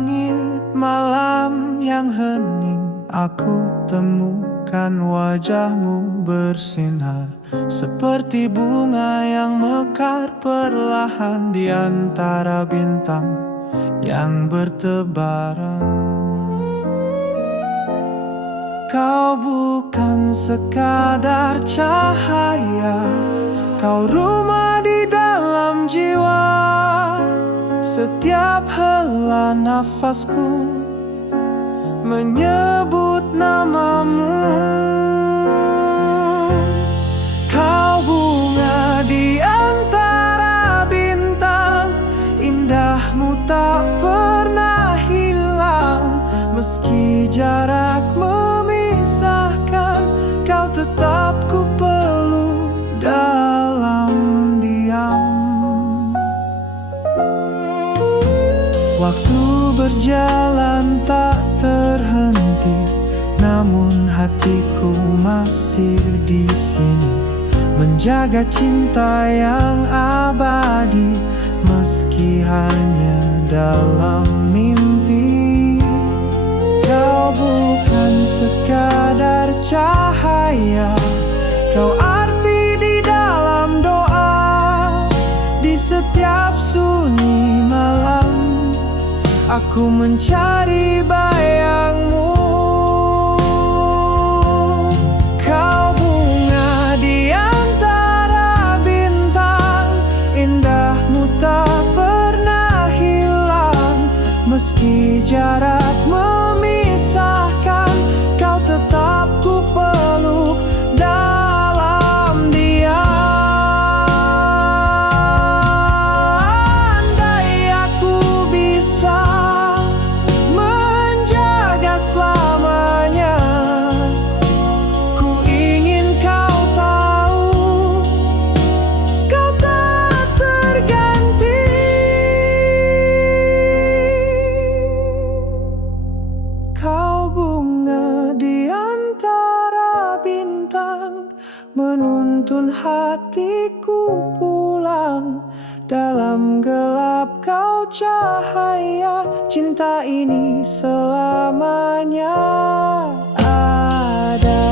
langit malam yang hening, aku temukan wajahmu bersinar seperti bunga yang mekar perlahan di antara bintang yang bertebaran. Kau bukan sekadar cahaya, kau rumah di dalam jiwa. Setiap hela nafasku menyebut namamu. Kau bunga di antara bintang, indahmu tak pernah hilang. Meski jarak memisahkan, kau tetap ku peluk dalam diam. Waktu berjalan tak terhenti, namun hatiku masih di sini, menjaga cinta yang abadi, meski hanya dalam mimpi. Kau bukan sekadar cahaya, kau arti di dalam doa. Di setiap sunyi malam, aku mencari bayangmu. Kau bunga di antara bintang, indahmu tak pernah hilang. Meski jarak memisahkan, kau tetap ku peluk dalam diam. Andai aku bisa menjaga selamanya, ku ingin kau tahu, kau tak terganti. Kau bunga di antara bintang, menuntun hatiku pulang. Dalam gelap kau cahaya, cinta ini selamanya ada.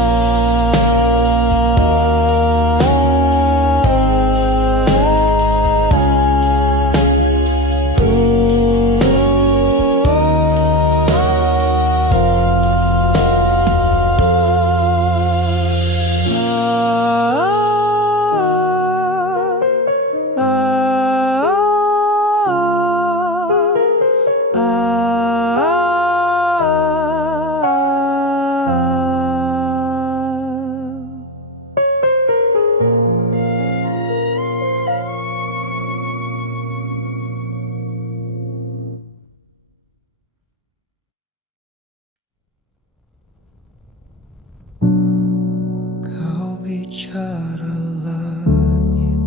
Kau bicara langit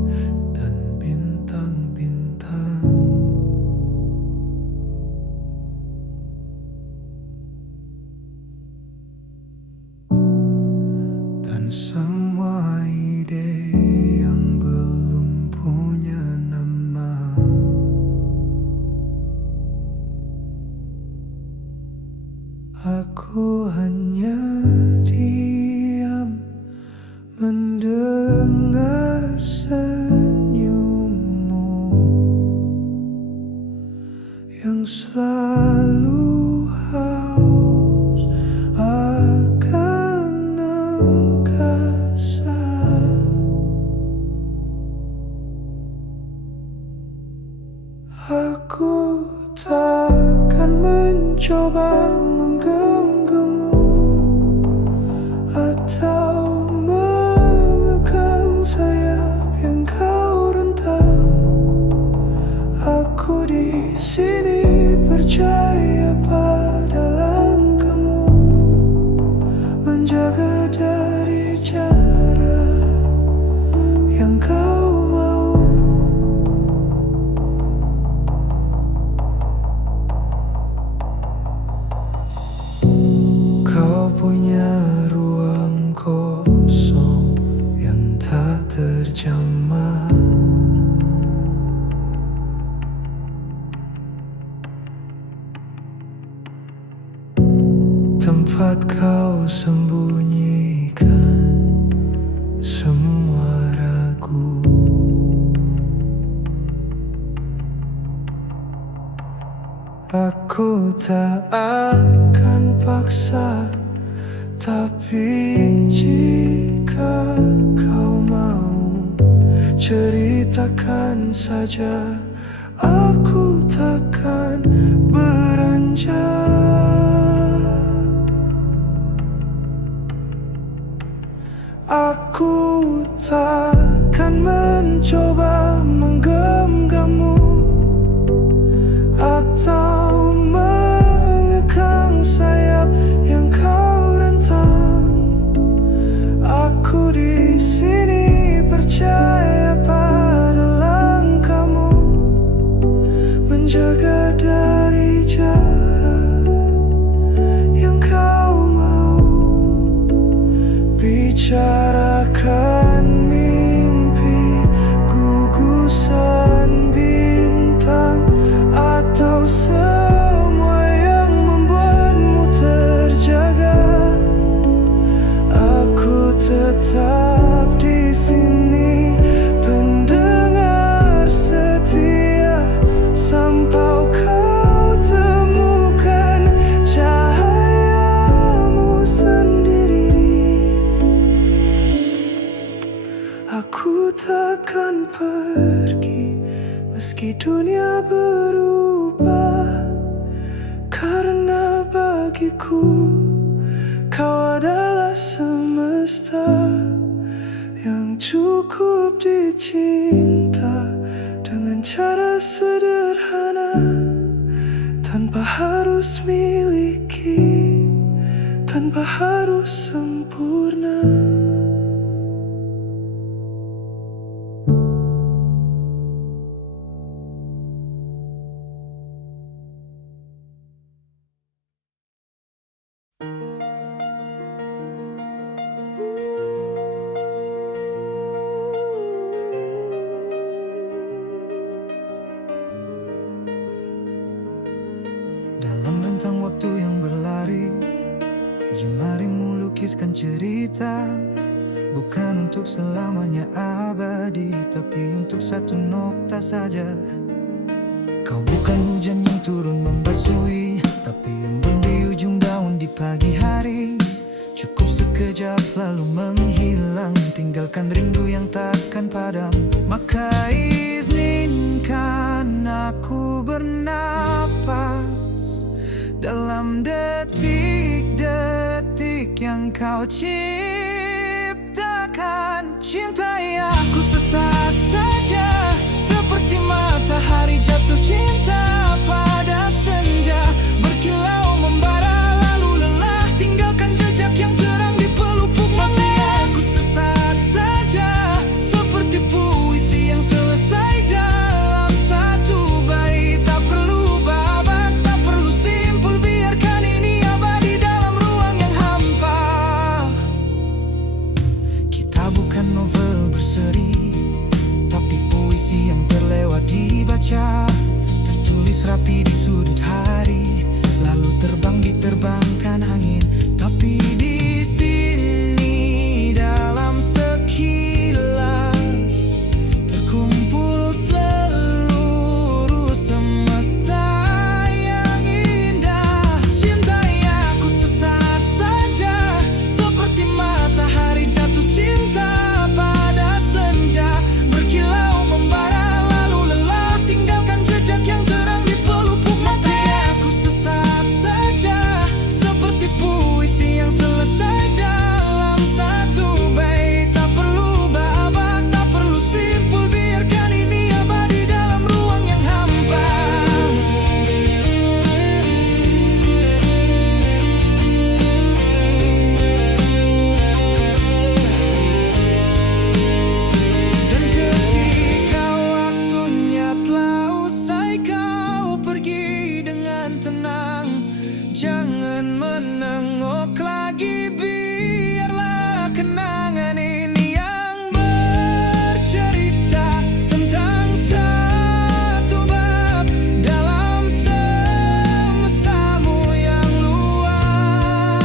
dan bintang-bintang, dan semua ide yang belum punya nama. Aku hanya diam mendengar senyummu yang selalu haus akan angkasa. Aku takkan mencoba menggenggammu atau mengekang sayap yang kau rentang. Aku di sini percaya pada langkahmu, menjaga dari cara yang kau mau. tempat kau sembunyikan semua ragu. Aku tak akan paksa, tapi jika kau mau, ceritakan saja. Aku takkan beranjak. Aku takkan mencoba menggenggammu atau mengekang sayap yang kau rentang. Aku di sini percaya pada langkahmu, menjaga dari jarak yang kau mau. Bicarakan mimpi, gugusan bintang, atau semua yang membuatmu terjaga. Aku tetap di sini, pendengar setia, sampai kau temukan cahayamu sendiri. Aku takkan pergi meski dunia berubah, karena bagiku kau adalah semesta yang cukup dicinta dengan cara sederhana, tanpa harus miliki, tanpa harus sempurna. Dalam rentang waktu yang berlari, jemarimu lukiskan cerita, bukan untuk selamanya abadi, tapi untuk satu nokta saja. Kau bukan hujan yang turun membasui, tapi embun di ujung daun di pagi hari. Cukup sekejap lalu menghilang, tinggalkan rindu yang takkan padam. Maka izinkan aku bernapas dalam detik-detik yang kau ciptakan. Cintai aku sesaat saja, seperti matahari jatuh cinta pada senja, berkilau membara lalu lelah, tinggalkan jejak yang terang di pelupuk mata. Aku sesaat saja, seperti puisi yang selesai dalam satu bait. Tak perlu babak, tak perlu simpul, biarkan ini abadi dalam ruang yang hampa. Kita bukan novel berseri, tapi puisi yang terlewat dibaca, tertulis rapi di sudut hari, lalu terbang diterbangkan angin. Tapi di sini dalam sekilas terkumpul seluruh semesta yang indah. Cintai aku sesaat saja, seperti matahari jatuh cinta pada senja, berkilau membara lalu lelah, tinggalkan jejak yang terang di pelupuk mata. Aku sesaat saja, seperti puisi yang selesai dalam satu bait. Tak perlu babak, tak perlu simpul, biarkan ini abadi dalam ruang yang hampa. Dan ketika waktunya telah usai, kau pergi dengan tenang, jangan menengok lagi, biarlah kenangan ini yang bercerita tentang satu bab dalam semestamu yang luas.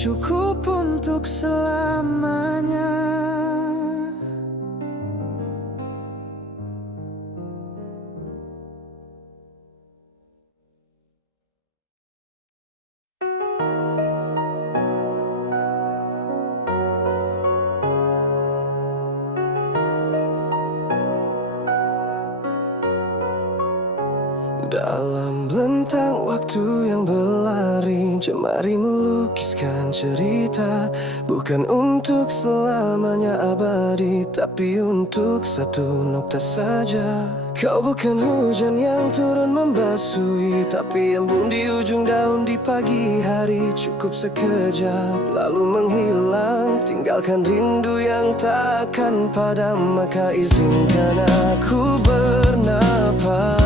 cukup untuk selamanya. Dalam belentang waktu yang berlari, jemari melukiskan cerita. Bukan untuk selamanya abadi, tapi untuk satu nokta saja. Kau bukan hujan yang turun membasui, tapi embun di ujung daun di pagi hari. Cukup sekejap lalu menghilang, tinggalkan rindu yang takkan padam. Maka izinkan aku bernapas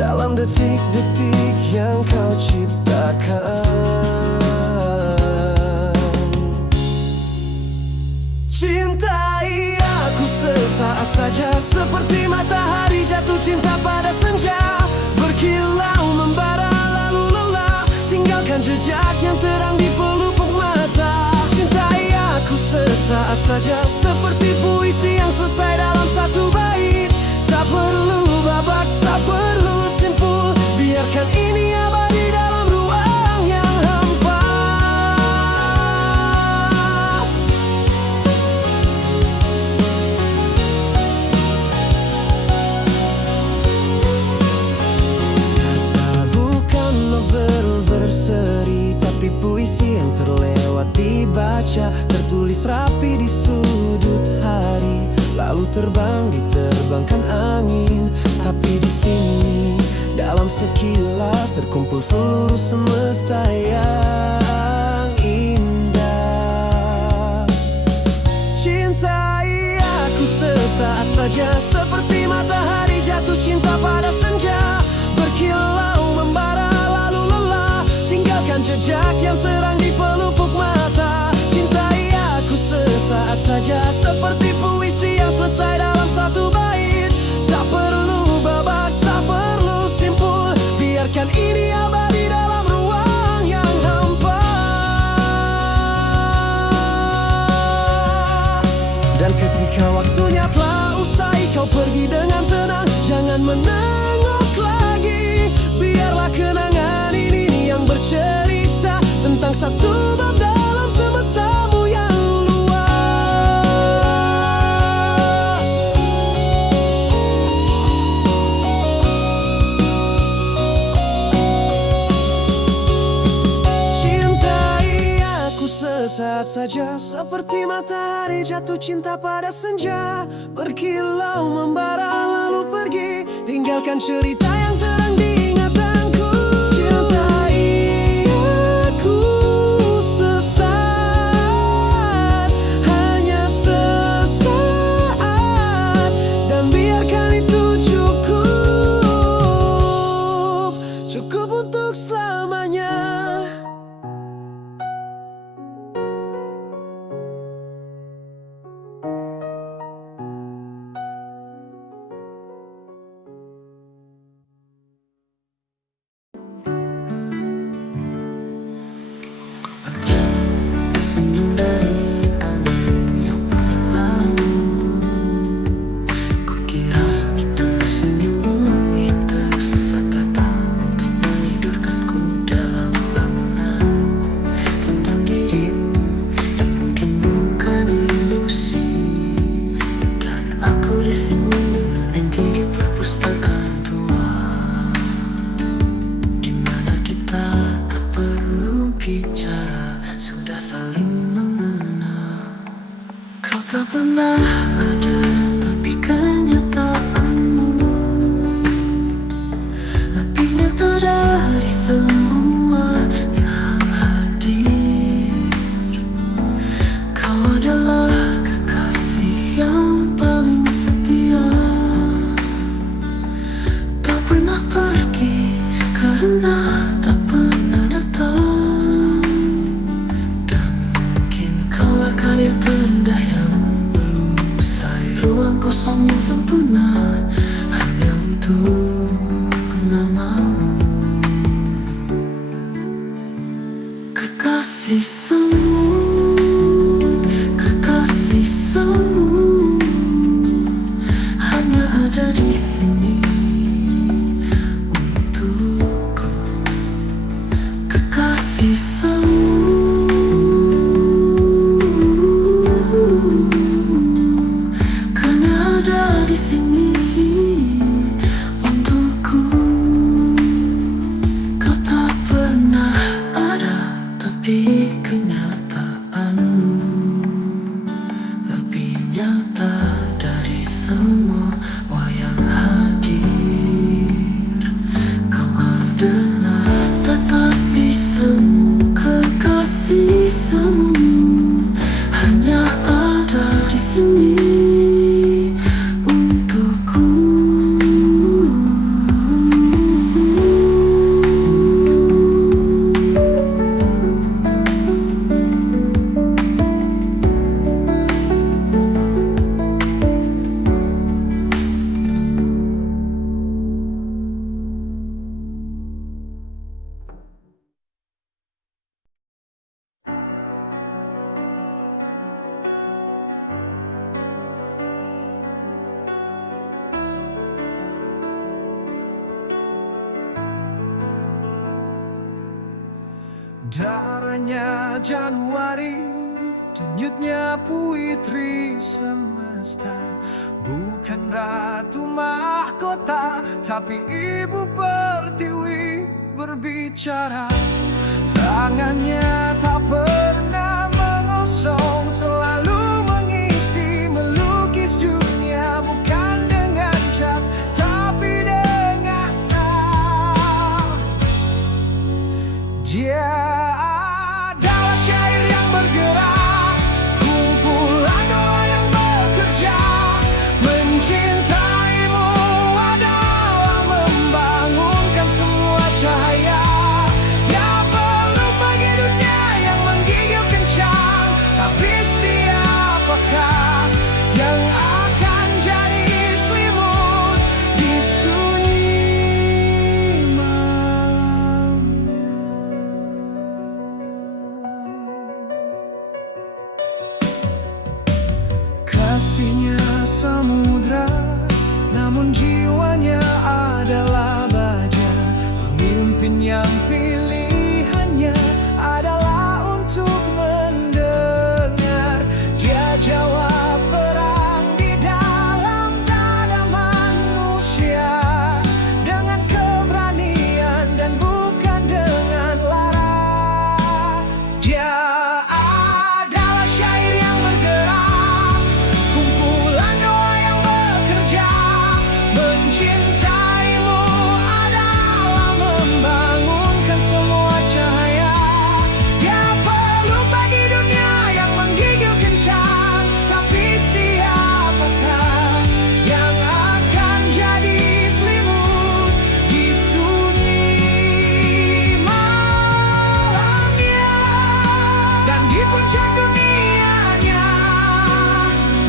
dalam detik-detik yang kau ciptakan. Cintai aku sesaat saja, seperti matahari jatuh cinta pada senja. Berkilau membara lalu lelah, tinggalkan jejak yang terang di pelupuk mata. Cintai aku sesaat saja, seperti puisi yang selesai dalam satu bait. Tak perlu babak, tak perlu simpul, biarkan ini abadi dalam ruang yang hampa. Kata bukan novel berseri, tapi puisi yang terlewat dibaca, tertulis rapi di sudut hari, lalu terbang diterbangkan angin. Tapi di sini dalam sekilas terkumpul seluruh semesta yang indah. Cintai aku sesaat saja, seperti matahari jatuh cinta pada senja. Berkilau membara lalu lelah, tinggalkan jejak yang terang di pelupuk mata. Cintai aku sesaat saja, seperti puisi yang selesai dalam satu bait. Tak perlu babak, tak perlu simpul, biarkan ini abadi dalam ruang yang hampa. Dan ketika waktunya telah usai, kau pergi dengan tenang, jangan menengok lagi. Biarlah kenangan ini yang bercerita tentang satu bab dalam semestamu yang luas. Cintai aku sesaat saja, seperti matahari jatuh cinta pada senja. Berkilau membara lalu pergi, tinggalkan cerita yang terang di ingatanku. Cintai aku sesaat, hanya sesaat, dan biarkan itu cukup, cukup untuk selamanya. Tak pernah ada, tapi kenyataanmu lebih nyata dari semua yang hadir. Kau adalah kekasih yang paling setia, tak pernah pergi karena tak pernah datang. Dan mungkin kaulah karya terindah yang ruang kosong yang sempurna hanya untuk namamu. Darahnya Januari, denyutnya puitri semesta. Bukan ratu mahkota, tapi ibu pertiwi berbicara. Tangannya tak pernah mengosong, selalu mengisi, melukis dunia. Bukan dengan cat, tapi dengan asal. Dia adalah syair yang bergerak, kumpulan doa yang bekerja. Mencintaimu adalah membangunkan semua cahaya. Dia perlu bagi dunia yang menggigil kencang, tapi siapakah yang akan jadi selimut di sunyi malamnya? Kasihnya samudra, namun jiwanya adalah baja. Pemimpin yang pilihannya adalah untuk mendengar. Dia jawab perang di dalam dada manusia dengan keberanian dan bukan dengan lara. Dia adalah syair yang bergerak, kumpulan doa yang bekerja. Mencintaimu adalah membangunkan semua cahaya. Dia perlu bagi dunia yang menggigil kencang, tapi siapakah yang akan jadi selimut di sunyi malamnya? Dan di puncak dunianya,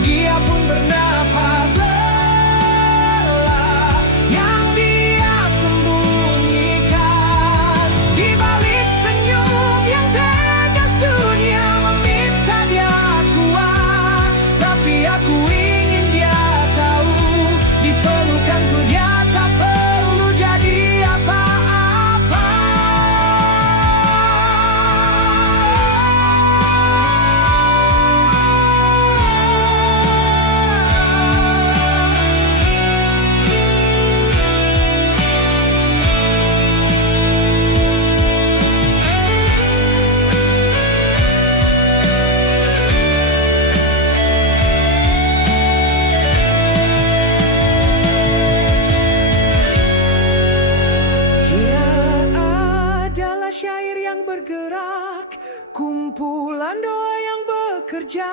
dia pun bernafas lelah yang dia sembunyikan. Di balik senyum yang tegas, dunia meminta dia kuat, tapi aku ingin dia tahu, di pelukanku dia tak perlu jadi apa-apa. Dia adalah syair yang bergerak, kumpulan doa yang bekerja.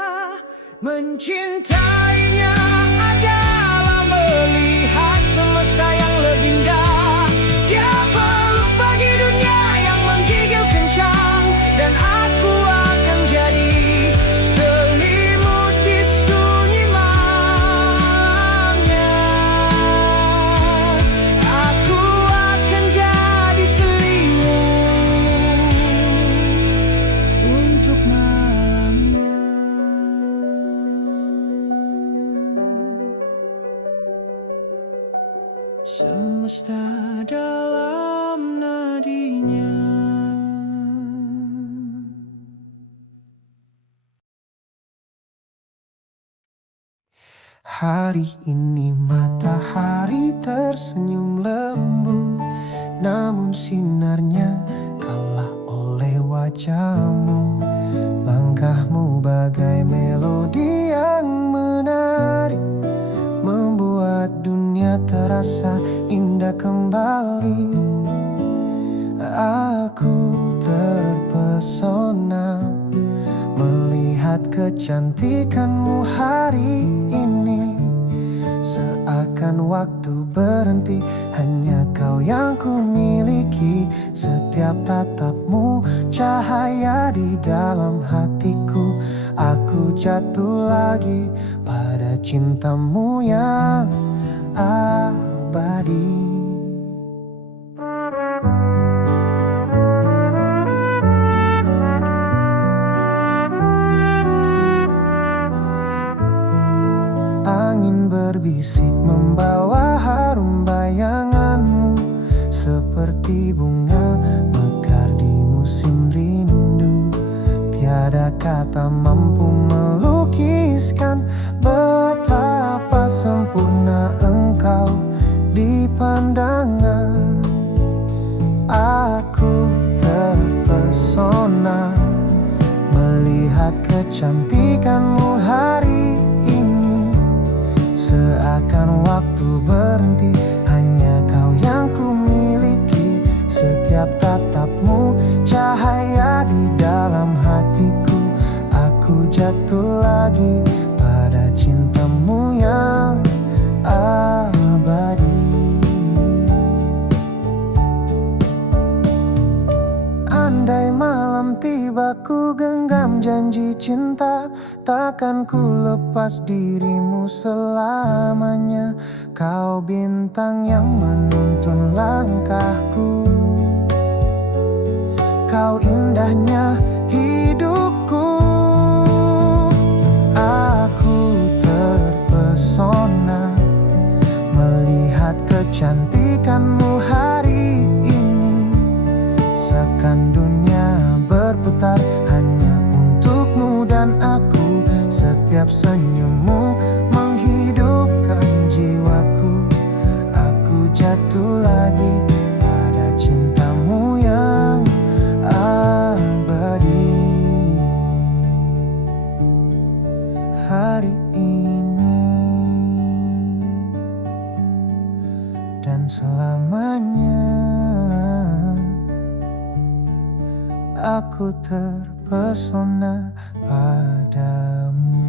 Mencintainya adalah melihat semesta yang lebih indah. Dia perlu bagi dunia yang menggigil kencang, dan aku akan jadi selimut di sunyi malamnya. Aku akan jadi selimut untuk malamnya. Semesta dalam nadinya. Hari ini matahari tersenyum lembut, namun sinarnya kalah oleh wajahmu. Langkahmu bagai melodi yang menarik, membuat dunia terasa indah kembali. Aku terpesona melihat kecantikanmu hari ini. Seakan waktu berhenti, hanya kau yang ku miliki. Setiap tatapmu cahaya di dalam hatiku. Aku jatuh lagi pada cintamu yang abadi. Angin berbisik membawa harum bayanganmu, seperti bunga mekar di musim rindu. kata mampu melukiskan betapa sempurna engkau di pandangan. Aku terpesona melihat kecantikanmu hari ini. Seakan waktu berhenti, hanya kau yang ku miliki. Setiap tatapmu cahaya di dalam hatiku. Aku jatuh lagi pada cintamu yang abadi. Andai malam tiba ku genggam janji cinta, takkan ku lepas dirimu selamanya. Kau bintang yang menuntun langkahku, kau indahnya hidupku. Aku terpesona melihat kecantikanmu hari ini. Seakan dunia berputar hanya untukmu dan aku. Setiap senyummu menghidupkan jiwaku. Aku jatuh lagi pada cintamu yang abadi. Hari ini dan selamanya aku terpesona padamu.